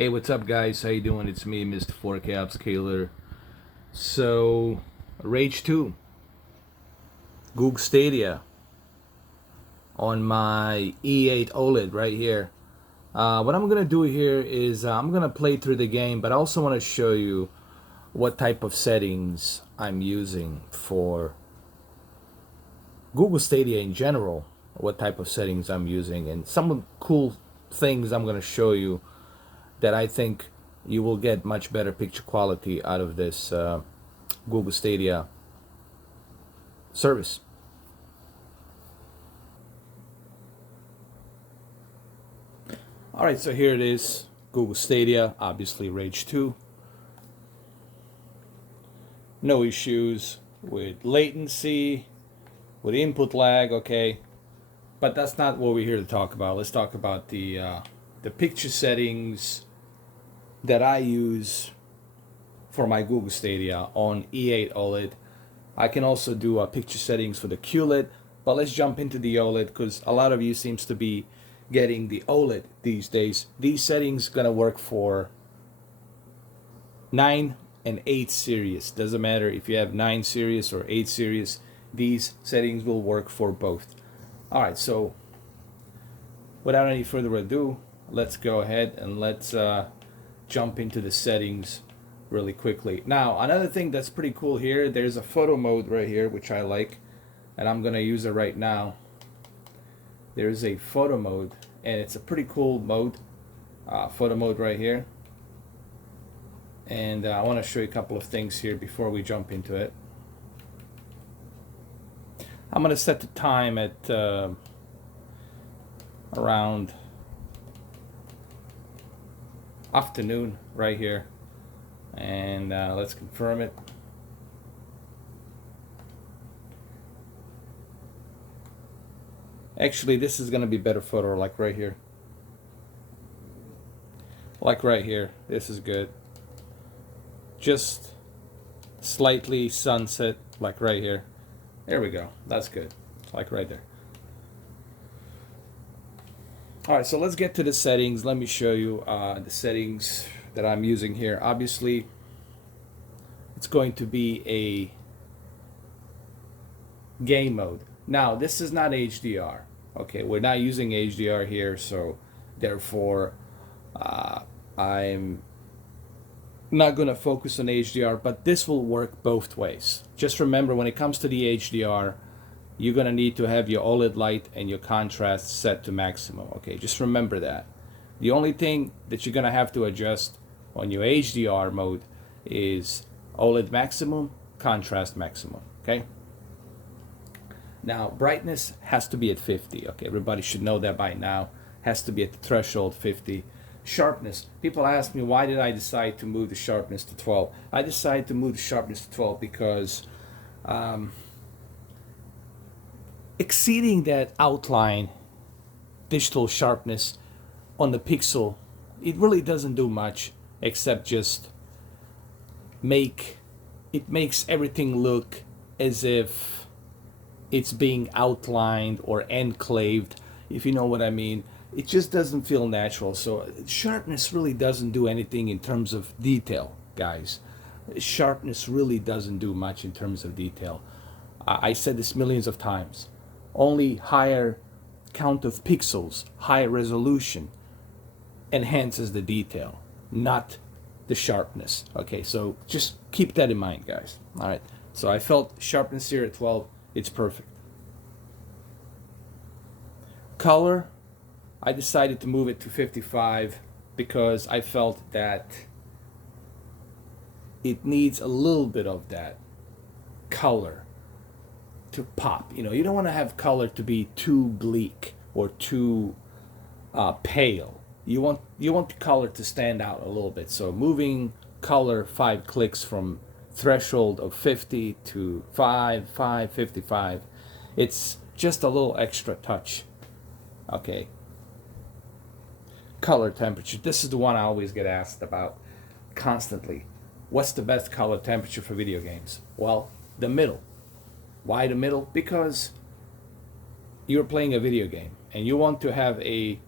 Hey, what's up, guys? How you doing? It's me, Mr. 4K Upscaler. So, Rage 2, Google Stadia on my E8 OLED right here. What I'm gonna do here is I'm gonna play through the game, but I also want to show you what type of settings I'm using for Google Stadia in general. What type of settings I'm using, and some cool things I'm gonna show you that I think you will get much better picture quality out of this Google Stadia service. Alright, so here it is, Google Stadia, obviously Rage 2. No issues with latency, with input lag, okay. But that's not what we're here to talk about. Let's talk about the picture settings that I use for my Google Stadia on E8 OLED. I can also do picture settings for the QLED, but let's jump into the OLED because a lot of you seems to be getting the OLED these days. These settings gonna work for 9 and 8 series. Doesn't matter if you have 9 series or 8 series, these settings will work for both. Alright, so without any further ado, let's go ahead and let's jump into the settings really quickly. Now, another thing that's pretty cool here, there's a photo mode right here, which I like, and I'm gonna use it right now. There's a photo mode, and it's a pretty cool mode, photo mode right here. And I want to show you a couple of things here before we jump into it. I'm gonna set the time at around afternoon right here, and let's confirm it. Actually, this is gonna be better photo, like right here, like right here. This is good. Just slightly sunset, like right here. There we go, that's good, like right there. Alright, so let's get to the settings. Let me show you the settings that I'm using here. Obviously, it's going to be a game mode. Now, this is not HDR. Okay, we're not using HDR here, so therefore I'm not going to focus on HDR, but this will work both ways. Just remember, when it comes to the HDR, you're going to need to have your OLED light and your contrast set to maximum. Okay, just remember that. The only thing that you're going to have to adjust on your HDR mode is OLED maximum, contrast maximum. Okay. Now, brightness has to be at 50. Okay, everybody should know that by now. Has to be at the threshold 50. Sharpness. People ask me, why did I decide to move the sharpness to 12? I decided to move the sharpness to 12 because exceeding that outline digital sharpness on the pixel, it really doesn't do much except just makes everything look as if it's being outlined or enclaved, if you know what I mean. It just doesn't feel natural. So sharpness really doesn't do anything in terms of detail, guys. Sharpness really doesn't do much in terms of detail. I said this millions of times. Only higher count of pixels, higher resolution enhances the detail, not the sharpness. Okay, so just keep that in mind, guys. All right, so I felt sharpness here at 12, it's perfect. Color, I decided to move it to 55 because I felt that it needs a little bit of that color to pop. You know, you don't want to have color to be too bleak or too pale. You want the color to stand out a little bit. So moving color 5 clicks from threshold of 50 to 55, it's just a little extra touch. Okay. Color temperature. This is the one I always get asked about constantly. What's the best color temperature for video games? Well, the middle. Why the middle? Because you're playing a video game and you want to have a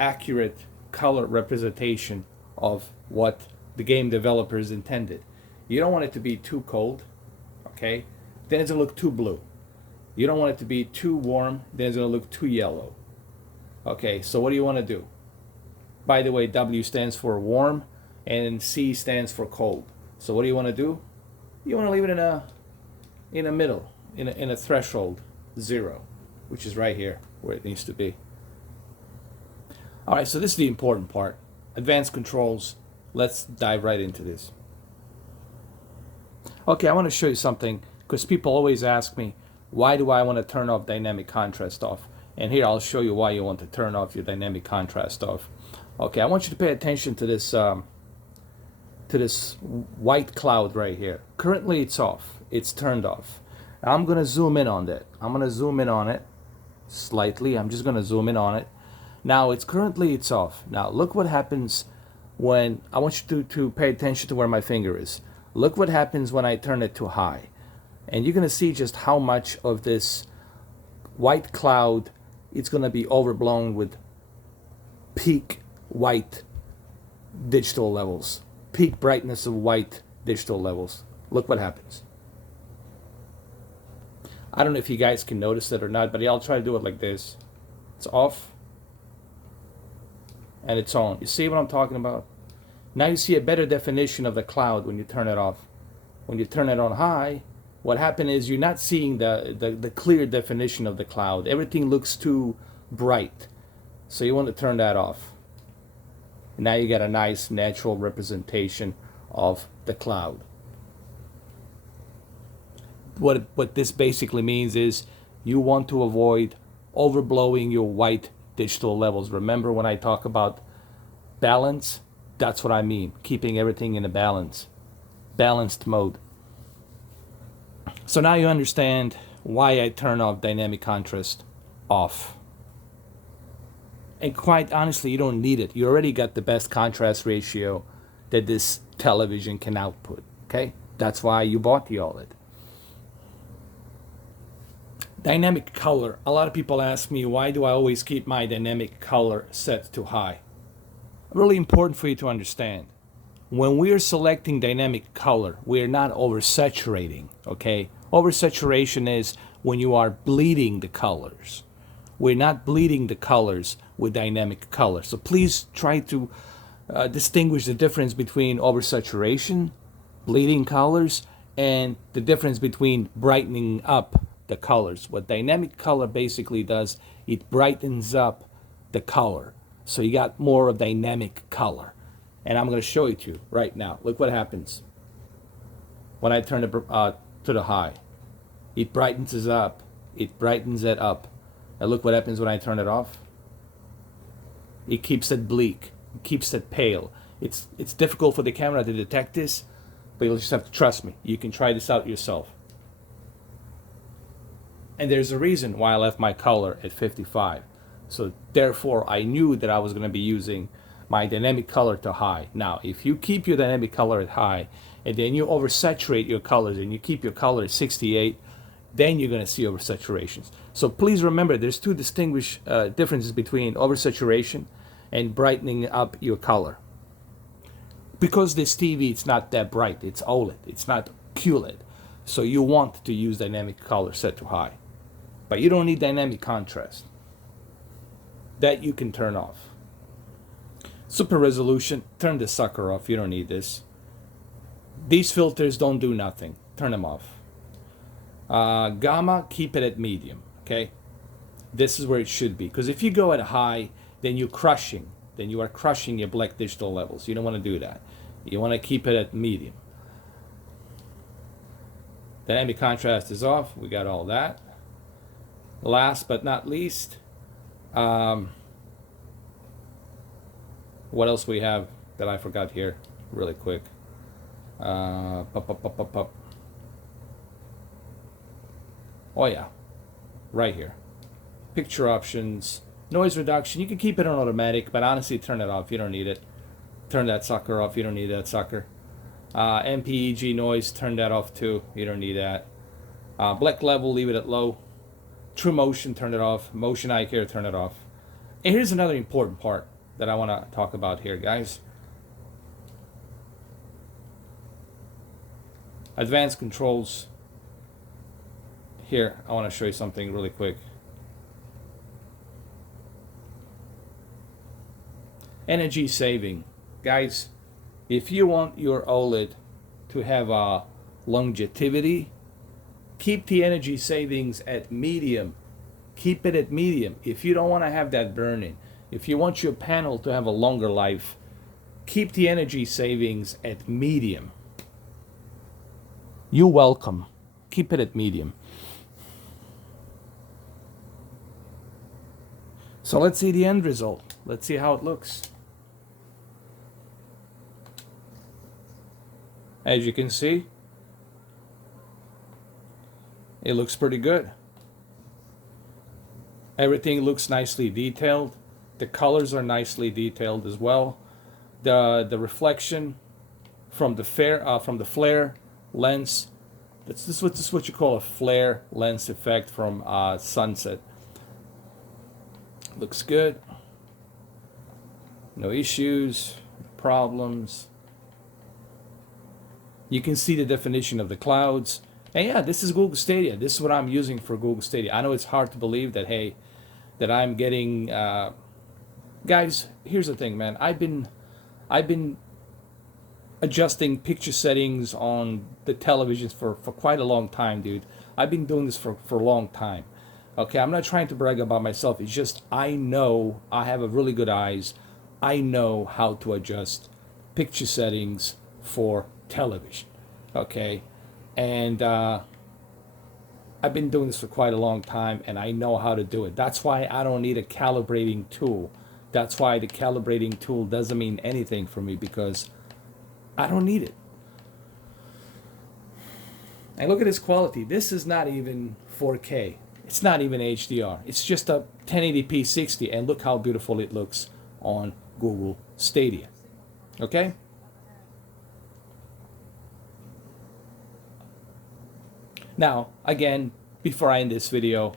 accurate color representation of what the game developers intended. You don't want it to be too cold, okay? Then it's gonna look too blue. You don't want it to be too warm, then it's gonna look too yellow. Okay, so what do you want to do? By the way, W stands for warm and C stands for cold. So what do you want to do? You want to leave it in a middle, in a threshold 0, which is right here where it needs to be. All right, so this is the important part. Advanced controls. Let's dive right into this. Okay, I want to show you something because people always ask me, why do I want to turn off dynamic contrast off? And here I'll show you why you want to turn off your dynamic contrast off. Okay, I want you to pay attention to this white cloud right here. Currently it's off. It's turned off. Now I'm going to zoom in on that. I'm going to zoom in on it slightly. I'm just going to zoom in on it. Now it's off. Now look what happens when, I want you to pay attention to where my finger is. Look what happens when I turn it to high. And you're going to see just how much of this white cloud it's going to be overblown with peak white digital levels, peak brightness of white digital levels. Look what happens. I don't know if you guys can notice it or not, but I'll try to do it like this. It's off and it's on. You see what I'm talking about? Now you see a better definition of the cloud when you turn it off. When you turn it on high, what happened is you're not seeing the clear definition of the cloud. Everything looks too bright. So you want to turn that off. Now you get a nice natural representation of the cloud. What this basically means is you want to avoid overblowing your white digital levels. Remember when I talk about balance? That's what I mean. Keeping everything in a balanced mode. So now you understand why I turn off dynamic contrast off. And quite honestly, you don't need it. You already got the best contrast ratio that this television can output. Okay? That's why you bought the OLED. Dynamic color. A lot of people ask me, why do I always keep my dynamic color set to high? Really important for you to understand. When we're selecting dynamic color, we're not oversaturating, okay? Oversaturation is when you are bleeding the colors. We're not bleeding the colors with dynamic color. So please try to distinguish the difference between oversaturation, bleeding colors, and the difference between brightening up the colors. What dynamic color basically does, it brightens up the color. So you got more of dynamic color. And I'm going to show it to you right now. Look what happens when I turn it to the high. It brightens it up. It brightens it up. And look what happens when I turn it off. It keeps it bleak. It keeps it pale. It's difficult for the camera to detect this, but you'll just have to trust me. You can try this out yourself. And there's a reason why I left my color at 55. So therefore, I knew that I was going to be using my dynamic color to high. Now, if you keep your dynamic color at high, and then you oversaturate your colors, and you keep your color at 68, then you're going to see oversaturations. So please remember, there's two distinguished differences between oversaturation and brightening up your color. Because this TV, it's not that bright. It's OLED. It's not QLED. So you want to use dynamic color set to high. But you don't need dynamic contrast. That you can turn off. Super resolution, turn this sucker off. You don't need this. These filters don't do nothing. Turn them off. Gamma, keep it at medium. Okay? This is where it should be. Because if you go at high, then you're crushing. Then you are crushing your black digital levels. You don't want to do that. You want to keep it at medium. Dynamic contrast is off. We got all that. Last but not least, what else we have that I forgot here really quick? Oh yeah, right here. Picture options, noise reduction. You can keep it on automatic, but honestly turn it off. You don't need it. Turn that sucker off. You don't need that sucker. MPEG noise, turn that off too. You don't need that. Black level, leave it at low. True motion, turn it off. Motion eye care, turn it off. And here's another important part that I want to talk about here, guys. advanced controls. Here, I want to show you something really quick. Energy saving. Guys, if you want your OLED to have a longevity, keep the energy savings at medium. Keep it at medium. If you don't want to have that burn-in, if you want your panel to have a longer life, keep the energy savings at medium. You're welcome. Keep it at medium. So let's see the end result. Let's see how it looks. As you can see, it looks pretty good. Everything looks nicely detailed. The colors are nicely detailed as well. The reflection from the flare lens. This is what you call a flare lens effect from sunset. Looks good. No issues, problems. You can see the definition of the clouds. And yeah, this is Google Stadia. This is what I'm using for Google Stadia. I know it's hard to believe that, hey, that I'm getting... guys, here's the thing, man. I've been adjusting picture settings on the televisions for quite a long time, dude. I've been doing this for a long time. Okay, I'm not trying to brag about myself. It's just I know I have a really good eyes. I know how to adjust picture settings for television. Okay, and I've been doing this for quite a long time, and I know how to do it. That's why I don't need a calibrating tool. That's why the calibrating tool doesn't mean anything for me, because I don't need it. And look at this quality. This is not even 4K. It's not even HDR. It's just a 1080p 60, and look how beautiful it looks on Google Stadia. Okay? Now, again, before I end this video,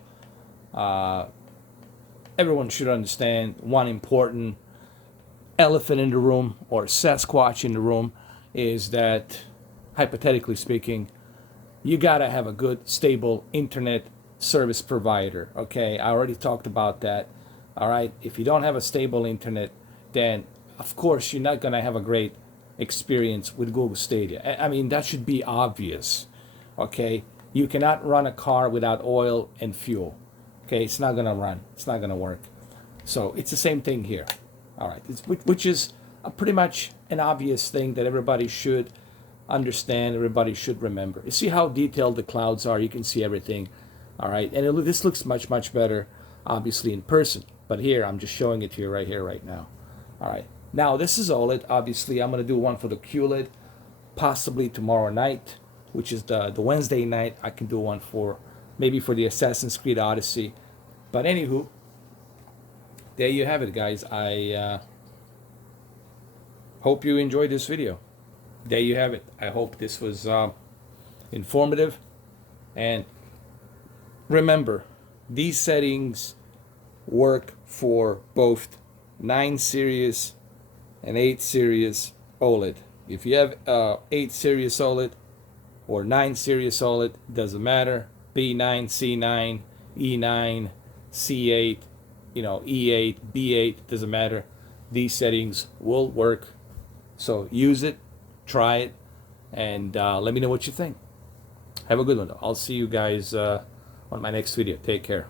everyone should understand one important elephant in the room, or Sasquatch in the room, is that, hypothetically speaking, you gotta have a good, stable internet service provider. Okay, I already talked about that. All right, if you don't have a stable internet, then of course you're not gonna have a great experience with Google Stadia. I mean, that should be obvious. Okay, you cannot run a car without oil and fuel. Okay, it's not gonna run. It's not gonna work. So it's the same thing here. All right, which is pretty much an obvious thing that everybody should understand. Everybody should remember. You see how detailed the clouds are. You can see everything. All right, and this looks much better, obviously, in person. But here, I'm just showing it to you right here, right now. All right, now this is OLED. Obviously, I'm gonna do one for the QLED, possibly tomorrow night, which is the Wednesday night. I can do one for maybe for the Assassin's Creed Odyssey. But anywho, there you have it, guys. I hope you enjoyed this video. There you have it. I hope this was informative. And remember, these settings work for both 9 series and 8 series OLED. If you have 8 series OLED or 9 series OLED, doesn't matter. B9, C9, E9, C8, E8, B8, doesn't matter. These settings will work. So use it, try it, and let me know what you think. Have a good one. I'll see you guys on my next video. Take care.